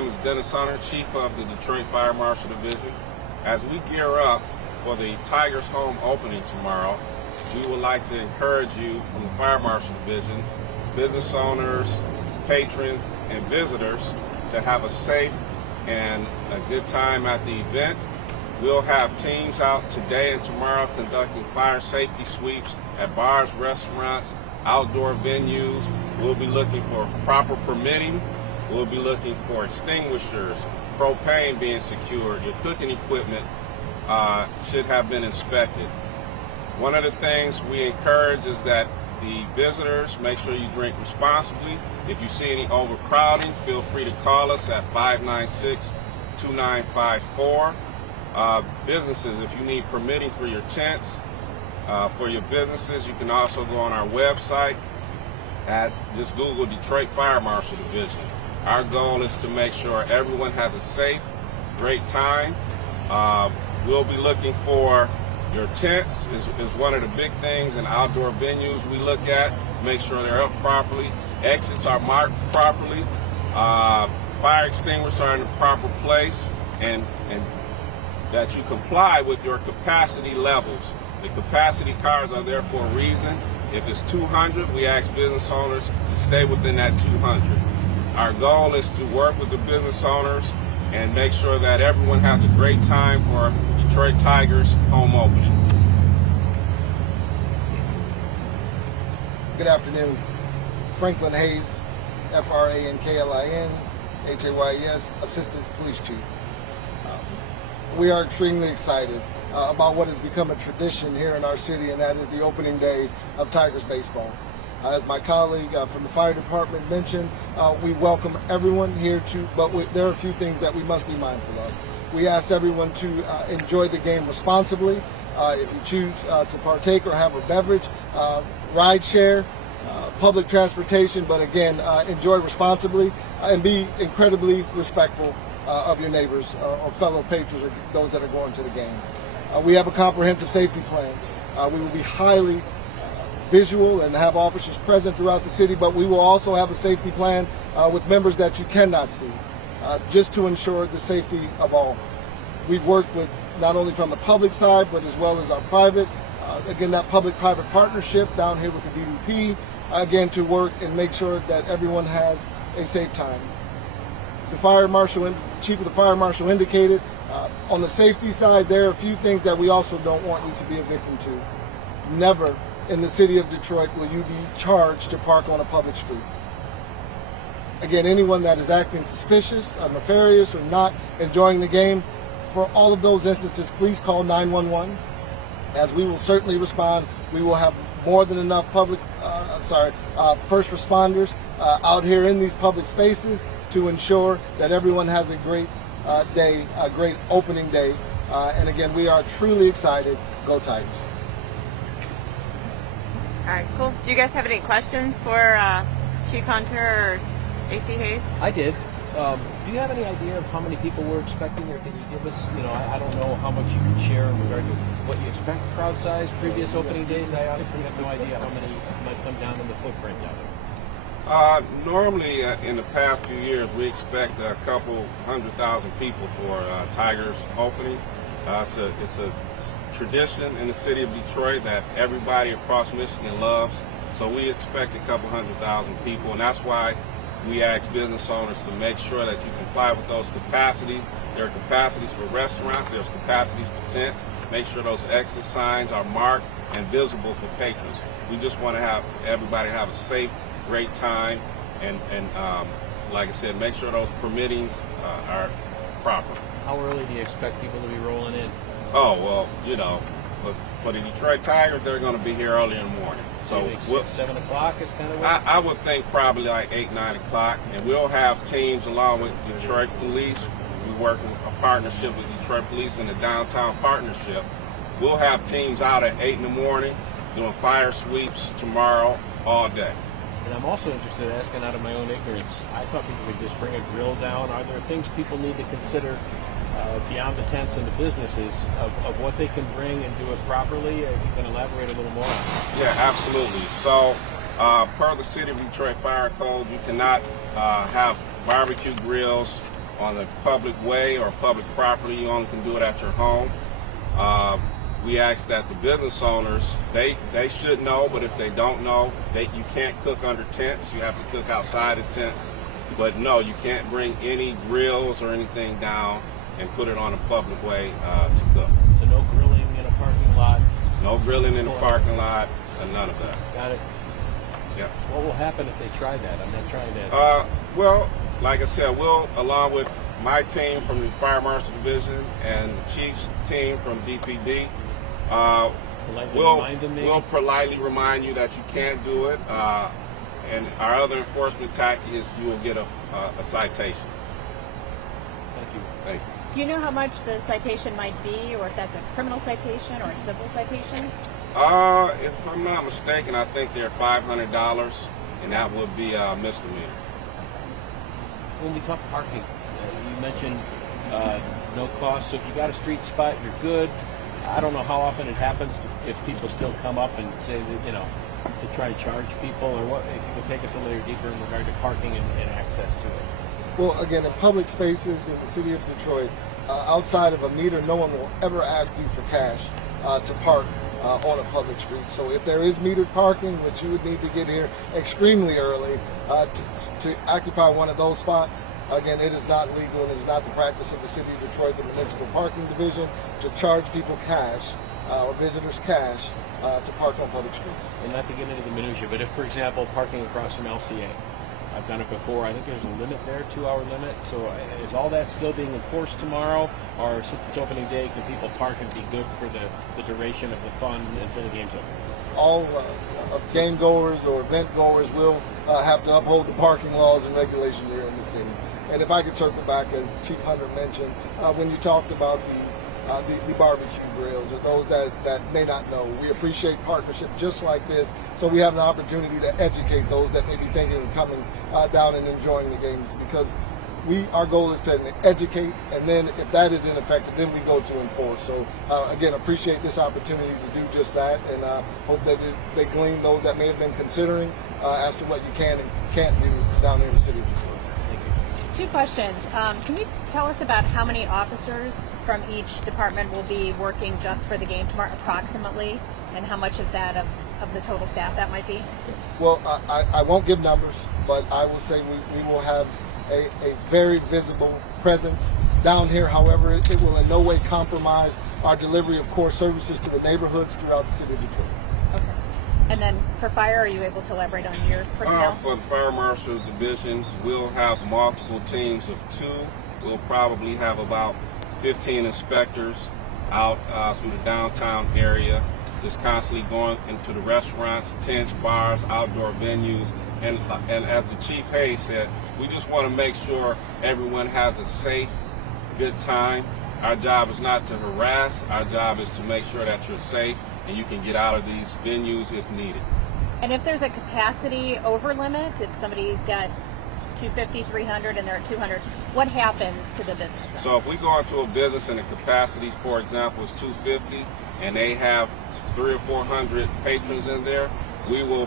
name is Dennis Hunter, Chief of the Detroit Fire Marshal Division. As we gear up for the Tigers home opening tomorrow, we would like to encourage you from the Fire Marshal Division, business owners, patrons, and visitors to have a safe and a good time at the event. We'll have teams out today and tomorrow conducting fire safety sweeps at bars, restaurants, outdoor venues. We'll be looking for proper permitting. We'll be looking for extinguishers, propane being secured. Your cooking equipment should have been inspected. One of the things we encourage is that the visitors make sure you drink responsibly. If you see any overcrowding, feel free to call us at 596-2954. Businesses, if you need permitting for your tents, for your businesses, you can also go on our website at just Google Detroit Fire Marshal Division. Our goal is to make sure everyone has a safe, great time. We'll be looking for your tents is one of the big things in outdoor venues we look at. Make sure they're up properly. Exits are marked properly. Fire extinguishers are in the proper place, and that you comply with your capacity levels. The capacity cars are there for a reason. If it's 200, we ask business owners to stay within that 200. Our goal is to work with the business owners and make sure that everyone has a great time for Detroit Tigers home opening. Good afternoon. Franklin Hayes, Franklin Hayes, Assistant Police Chief. We are extremely excited about what has become a tradition here in our city, and that is the opening day of Tigers baseball. As my colleague from the fire department mentioned, we welcome everyone here but there are a few things that we must be mindful of. We ask everyone to enjoy the game responsibly. If you choose to partake or have a beverage, ride share, public transportation, but again, enjoy responsibly and be incredibly respectful of your neighbors or fellow patrons or those that are going to the game. We have a comprehensive safety plan. We will be highly visual and have officers present throughout the city, but we will also have a safety plan with members that you cannot see, just to ensure the safety of all. We've worked with not only from the public side, but as well as our private, again, that public-private partnership down here with the DDP, again, to work and make sure that everyone has a safe time. As the fire marshal, chief of the fire marshal indicated, on the safety side, there are a few things that we also don't want you to be a victim to. Never in the city of Detroit will you be charged to park on a public street. Again, anyone that is acting suspicious, nefarious, or not enjoying the game, for all of those instances, please call 911. As we will certainly respond. We will have more than enough first responders out here in these public spaces to ensure that everyone has a great day, a great opening day. And again, we are truly excited. Go Tigers. All right, cool. Do you guys have any questions for Chief Hunter or AC Hayes? I did. Do you have any idea of how many people we're expecting, or can you give us, I don't know how much you can share in regard to what you expect crowd size previous opening days? I honestly have no idea how many might come down in the footprint down there. Normally, in the past few years, we expect a couple 100,000 people for Tigers opening. It's a tradition in the city of Detroit that everybody across Michigan loves. So we expect a couple 100,000 people, and that's why we ask business owners to make sure that you comply with those capacities. There are capacities for restaurants, there's capacities for tents. Make sure those exit signs are marked and visible for patrons. We just want to have everybody have a safe, great time, and like I said, make sure those permittings are proper. How early do you expect people to be rolling in? Oh, well, for the Detroit Tigers, they're going to be here early in the morning. So like 6, 7 o'clock is kind of what? I would think probably like 8, 9 o'clock. And we'll have teams along with Detroit Police. We work in a partnership with Detroit Police and the Downtown Partnership. We'll have teams out at 8 in the morning doing fire sweeps tomorrow all day. And I'm also interested in asking out of my own ignorance. I thought people could just bring a grill down. Are there things people need to consider beyond the tents and the businesses of what they can bring and do it properly? If you can elaborate a little more. Yeah, absolutely. So per the City of Detroit Fire Code, you cannot have barbecue grills on a public way or public property. You only can do it at your home. We ask that the business owners, they should know, but if they don't know, you can't cook under tents. You have to cook outside of tents. But no, you can't bring any grills or anything down and put it on a public way to cook. So no grilling in a parking lot? No grilling in the parking lot, and none of that. Got it. Yep. What will happen if they try that? I'm not trying to... Well, like I said, we'll, along with my team from the Fire Marshal Division and the Chief's team from DPD, we'll politely remind you that you can't do it. And our other enforcement tactic is you will get a citation. Thank you. Thank you. Do you know how much the citation might be, or if that's a criminal citation or a civil citation? If I'm not mistaken, I think they're $500, and that would be a misdemeanor. When we talk parking, you mentioned no cost, so if you got a street spot, you're good. I don't know how often it happens if people still come up and say that, you know, to try to charge people, or what, if you could take us a layer deeper in regard to parking and access to it. Well, again, in public spaces in the city of Detroit, outside of a meter, no one will ever ask you for cash to park on a public street. So if there is metered parking, which you would need to get here extremely early to occupy one of those spots, again, it is not legal, and it is not the practice of the city of Detroit, the municipal parking division, to charge people cash or visitors cash to park on public streets. And not to get into the minutia, but if, for example, parking across from LCA, I've done it before. I think there's a limit there, 2-hour limit. So is all that still being enforced tomorrow, or since it's opening day, can people park and be good for the duration of the fun until the game's over? All game goers or event goers will have to uphold the parking laws and regulations here in the city. And if I could circle back, as Chief Hunter mentioned, when you talked about the barbecue grills, or those that may not know, we appreciate partnership just like this, so we have an opportunity to educate those that may be thinking of coming down and enjoying the games, because our goal is to educate, and then if that is ineffective, then we go to enforce. So again, appreciate this opportunity to do just that, and hope that they glean those that may have been considering as to what you can and can't do down here in the city of Detroit. Two questions. Can you tell us about how many officers from each department will be working just for the game tomorrow, approximately, and how much of that of the total staff that might be? Well, I won't give numbers, but I will say we will have a very visible presence down here. However, it will in no way compromise our delivery of core services to the neighborhoods throughout the city of Detroit. Okay. And then for fire, are you able to elaborate on your personnel? For the Fire Marshal Division, we'll have multiple teams of 2. We'll probably have about 15 inspectors out through the downtown area, just constantly going into the restaurants, tents, bars, outdoor venues. And as the Chief Hayes said, we just want to make sure everyone has a safe, good time. Our job is not to harass. Our job is to make sure that you're safe and you can get out of these venues if needed. And if there's a capacity over limit, if somebody's got 250, 300, and they're at 200, what happens to the business? So if we go into a business and the capacity, for example, is 250, and they have 300 or 400 patrons in there, we will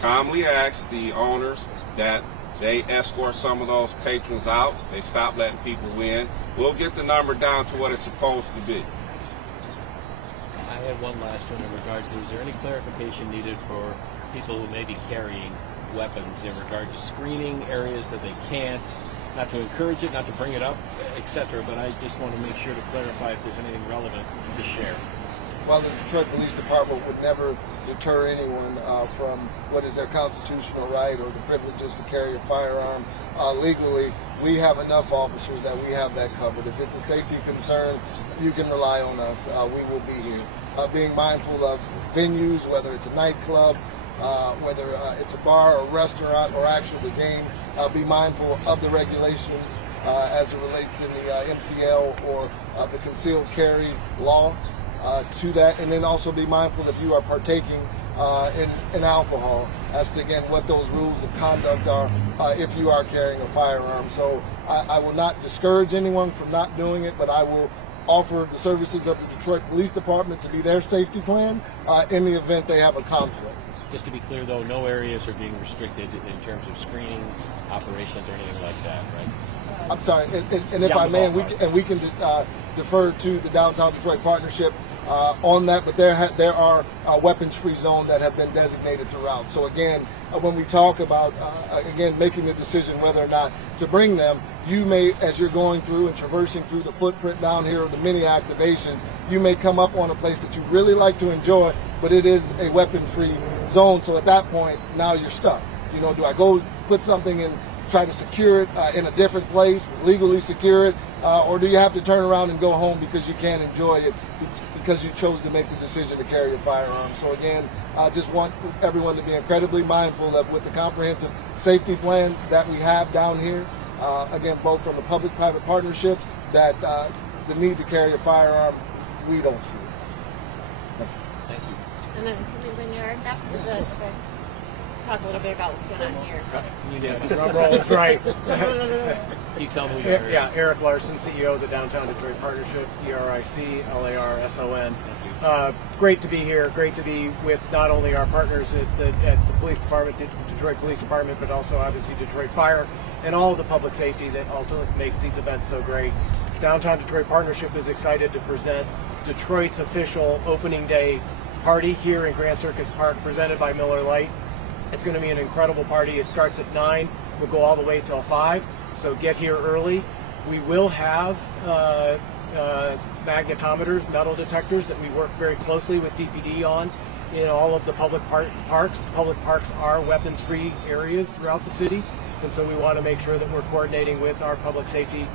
calmly ask the owners that they escort some of those patrons out. They stop letting people in. We'll get the number down to what it's supposed to be. I had one last one in regard to, is there any clarification needed for people who may be carrying weapons in regard to screening areas that they can't, not to encourage it, not to bring it up, etc., but I just want to make sure to clarify if there's anything relevant to share. Well, the Detroit Police Department would never deter anyone from what is their constitutional right or the privileges to carry a firearm legally. We have enough officers that we have that covered. If it's a safety concern, you can rely on us. We will be here. Being mindful of venues, whether it's a nightclub, whether it's a bar or restaurant or actually the game, be mindful of the regulations as it relates in the MCL or the concealed carry law. To that, and then also be mindful if you are partaking in alcohol as to, again, what those rules of conduct are if you are carrying a firearm. So I will not discourage anyone from not doing it, but I will offer the services of the Detroit Police Department to be their safety plan in the event they have a conflict. Just to be clear, though, no areas are being restricted in terms of screening operations or anything like that, right? I'm sorry, and if I may, we can defer to the Downtown Detroit Partnership on that, but there are weapons-free zones that have been designated throughout. So again, when we talk about again making the decision whether or not to bring them, you may, as you're going through and traversing through the footprint down here of the mini activations, you may come up on a place that you really like to enjoy, but it is a weapon-free zone. So at that point, now you're stuck. You know, do I go put something in, try to secure it in a different place, legally secure it, or do you have to turn around and go home because you can't enjoy it because you chose to make the decision to carry a firearm? So again, I just want everyone to be incredibly mindful that with the comprehensive safety plan that we have down here, again, both from the public-private partnerships, that the need to carry a firearm, we don't see it. Thank you. And then when you're back to the talk a little bit about what's going on here. You did. The drum roll is right. You tell me who you are. Yeah, Eric Larson, CEO of the Downtown Detroit Partnership, ERIC-LARSON. Great to be here. Great to be with not only our partners at the police department, Detroit Police Department, but also obviously Detroit Fire and all of the public safety that ultimately makes these events so great. Downtown Detroit Partnership is excited to present Detroit's official opening day party here in Grand Circus Park, presented by Miller Lite. It's going to be an incredible party. It starts at 9. We'll go all the way till 5. So get here early. We will have magnetometers, metal detectors that we work very closely with DPD on in all of the public parks. Public parks are weapons-free areas throughout the city, and so we want to make sure that we're coordinating with our public safety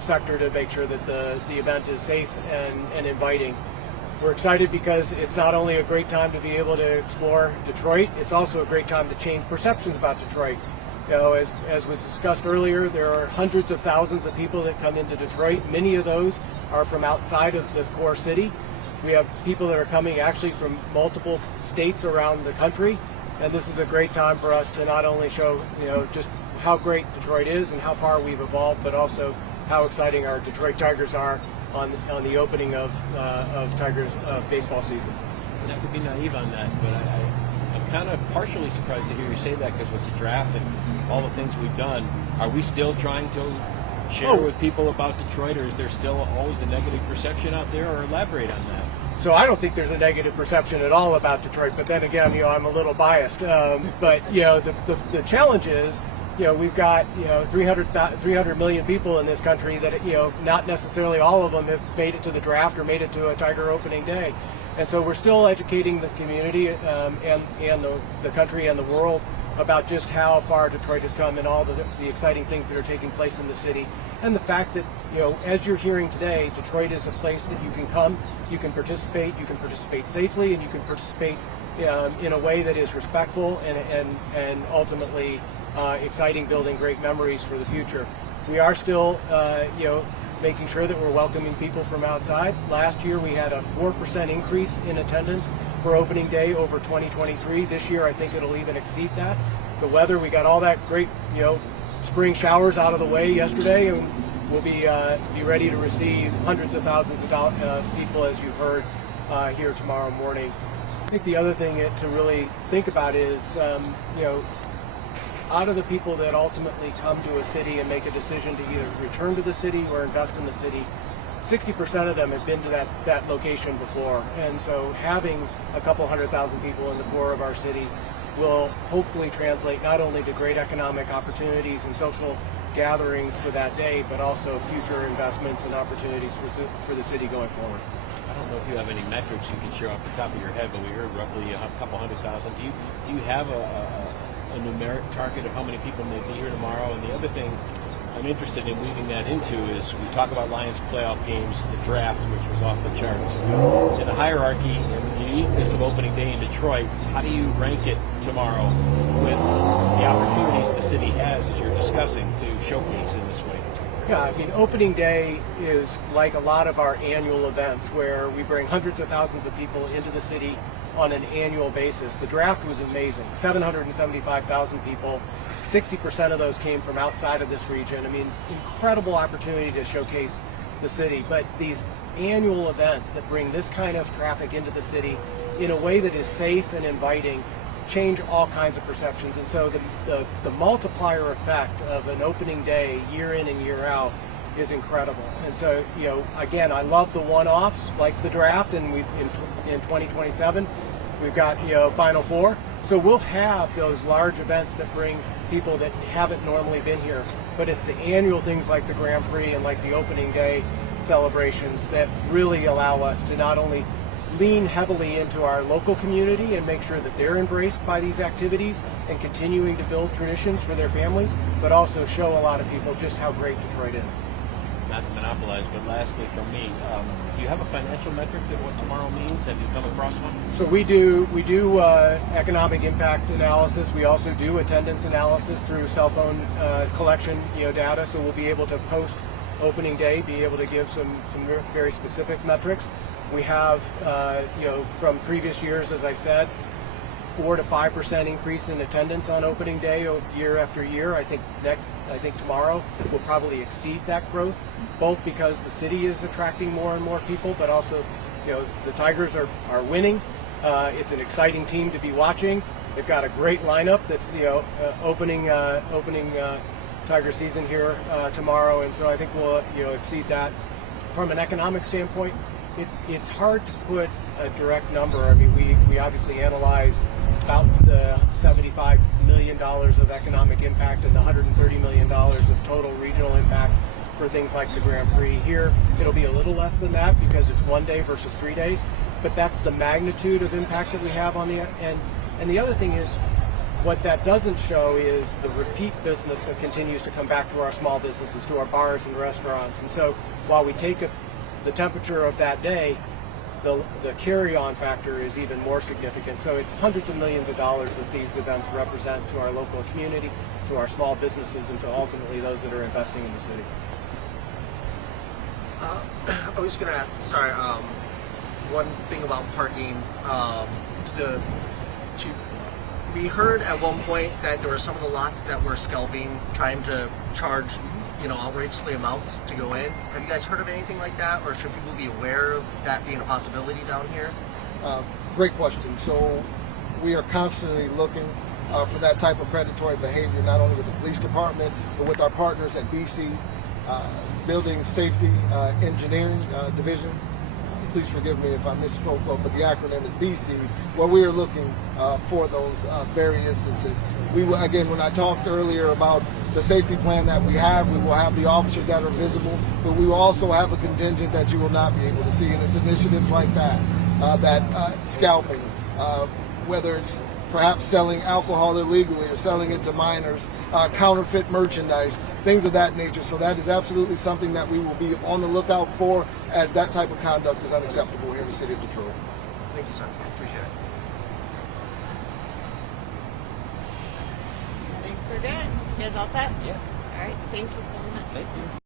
sector to make sure that the event is safe and inviting. We're excited because it's not only a great time to be able to explore Detroit, it's also a great time to change perceptions about Detroit. You know, as was discussed earlier, there are hundreds of thousands of people that come into Detroit. Many of those are from outside of the core city. We have people that are coming actually from multiple states around the country, and this is a great time for us to not only show, you know, just how great Detroit is and how far we've evolved, but also how exciting our Detroit Tigers are on the opening of Tigers baseball season. Not to be naive on that, but I'm kind of partially surprised to hear you say that, because with the draft and all the things we've done, are we still trying to share with people about Detroit, or is there still always a negative perception out there, or elaborate on that? So I don't think there's a negative perception at all about Detroit, but then again, you know, I'm a little biased. But you know, the challenge is, you know, we've got, you know, 300 million people in this country that, you know, not necessarily all of them have made it to the draft or made it to a Tiger opening day. And so we're still educating the community and the country and the world about just how far Detroit has come and all the exciting things that are taking place in the city. And the fact that, you know, as you're hearing today, Detroit is a place that you can come, you can participate safely, and you can participate in a way that is respectful and ultimately exciting, building great memories for the future. We are still, you know, making sure that we're welcoming people from outside. Last year we had a 4% increase in attendance for opening day over 2023. This year I think it'll even exceed that. The weather, we got all that great, you know, spring showers out of the way yesterday, and we'll be ready to receive hundreds of thousands of people, as you've heard, here tomorrow morning. I think the other thing to really think about is, you know, out of the people that ultimately come to a city and make a decision to either return to the city or invest in the city, 60% of them have been to that location before. And so having a couple 100,000 people in the core of our city will hopefully translate not only to great economic opportunities and social gatherings for that day, but also future investments and opportunities for the city going forward. I don't know if you have any metrics you can share off the top of your head, but we heard roughly a couple 100,000. Do you have a numeric target of how many people may be here tomorrow? And the other thing I'm interested in weaving that into is, we talk about Lions playoff games, the draft, which was off the charts. In the hierarchy and the uniqueness of opening day in Detroit, how do you rank it tomorrow with the opportunities the city has, as you're discussing, to showcase in this way? Yeah, I mean, opening day is like a lot of our annual events where we bring hundreds of thousands of people into the city on an annual basis. The draft was amazing, 775,000 people. 60% of those came from outside of this region. I mean, incredible opportunity to showcase the city. But these annual events that bring this kind of traffic into the city in a way that is safe and inviting change all kinds of perceptions. And so the multiplier effect of an opening day year in and year out is incredible. And so, again, I love the one-offs like the draft, and we've in 2027 we've got Final Four. So we'll have those large events that bring people that haven't normally been here. But it's the annual things like the Grand Prix and like the opening day celebrations that really allow us to not only lean heavily into our local community and make sure that they're embraced by these activities and continuing to build traditions for their families, but also show a lot of people just how great Detroit is. Not to monopolize, but lastly from me, do you have a financial metric of what tomorrow means? Have you come across one? So we do economic impact analysis. We also do attendance analysis through cell phone collection data. So we'll be able to post opening day, be able to give some very specific metrics. We have from previous years, as I said, 4 to 5% increase in attendance on opening day year after year. I think tomorrow will probably exceed that growth, both because the city is attracting more and more people, but also the Tigers are winning. It's an exciting team to be watching. They've got a great lineup that's opening Tiger season here tomorrow, and so I think we'll exceed that. From an economic standpoint, it's hard to put a direct number. I mean, we obviously analyze about the $75 million of economic impact and the $130 million of total regional impact for things like the Grand Prix. Here, it'll be a little less than that because it's 1 day versus 3 days, but that's the magnitude of impact that we have on the end. And the other thing is, what that doesn't show is the repeat business that continues to come back to our small businesses, to our bars and restaurants. And so while we take the temperature of that day, the carry-on factor is even more significant. So it's hundreds of millions of dollars that these events represent to our local community, to our small businesses, and to ultimately those that are investing in the city. I was going to ask, sorry, one thing about parking. We heard at one point that there were some of the lots that were scalping, trying to charge outrageously amounts to go in. Have you guys heard of anything like that, or should people be aware of that being a possibility down here? Great question. So we are constantly looking for that type of predatory behavior, not only with the police department, but with our partners at BC Building Safety Engineering Division. Please forgive me if I misspoke, but the acronym is BC, where we are looking for those very instances. We will, again, when I talked earlier about the safety plan that we will have the officers that are visible, but we will also have a contingent that you will not be able to see, and it's initiatives like that, scalping, whether it's perhaps selling alcohol illegally or selling it to minors, counterfeit merchandise, things of that nature. So that is absolutely something that we will be on the lookout for, as that type of conduct is unacceptable here in the city of Detroit. Thank you, sir. Appreciate it. I think we're good. You guys all set? Yeah. All right. Thank you so much. Thank you.